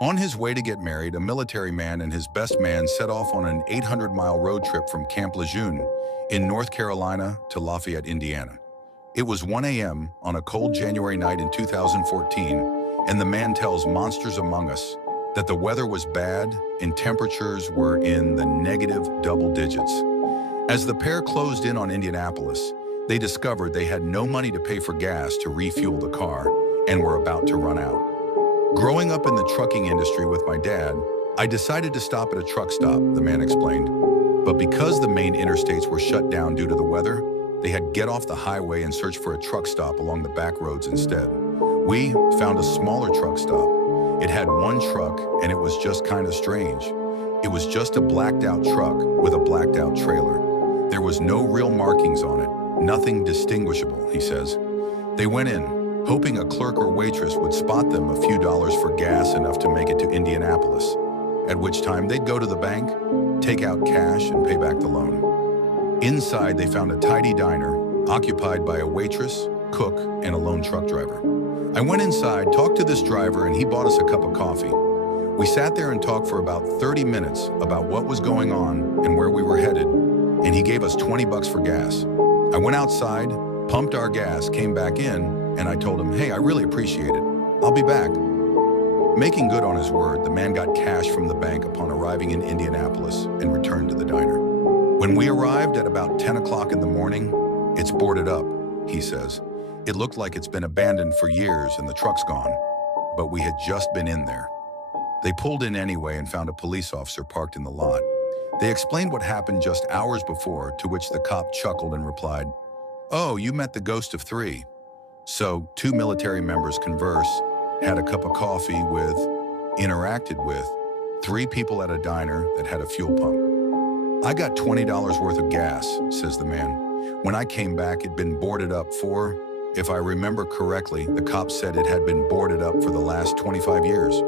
On his way to get married, a military man and his best man set off on an 800-mile road trip from Camp Lejeune in North Carolina to Lafayette, Indiana. It was 1 a.m. on a cold January night in 2014, and the man tells Monsters Among Us that the weather was bad and temperatures were in the negative double digits. As the pair closed in on Indianapolis, they discovered they had no money to pay for gas to refuel the car and were about to run out. Growing up in the trucking industry with my dad, I decided to stop at a truck stop, the man explained. But because the main interstates were shut down due to the weather, they had to get off the highway and search for a truck stop along the back roads instead. We found a smaller truck stop. It had one truck, and it was just kind of strange. It was just a blacked-out truck with a blacked-out trailer. There was no real markings on it, nothing distinguishable, he says. They went in, hoping a clerk or waitress would spot them a few dollars for gas enough to make it to Indianapolis, at which time they'd go to the bank, take out cash, and pay back the loan. Inside, they found a tidy diner, occupied by a waitress, cook, and a lone truck driver. I went inside, talked to this driver, and he bought us a cup of coffee. We sat there and talked for about 30 minutes about what was going on and where we were headed, and he gave us 20 bucks for gas. I went outside, pumped our gas, came back in, and I told him, "Hey, I really appreciate it. I'll be back." Making good on his word, the man got cash from the bank upon arriving in Indianapolis and returned to the diner. When we arrived at about 10 o'clock in the morning, it's boarded up, he says. It looked like it's been abandoned for years and the truck's gone, but we had just been in there. They pulled in anyway and found a police officer parked in the lot. They explained what happened just hours before, to which the cop chuckled and replied, "Oh, you met the ghost of three." So, two military members converse, had a cup of coffee with, interacted with, three people at a diner that had a fuel pump. I got $20 worth of gas, says the man. When I came back, it'd been boarded up for, if I remember correctly, the cop said it had been boarded up for the last 25 years.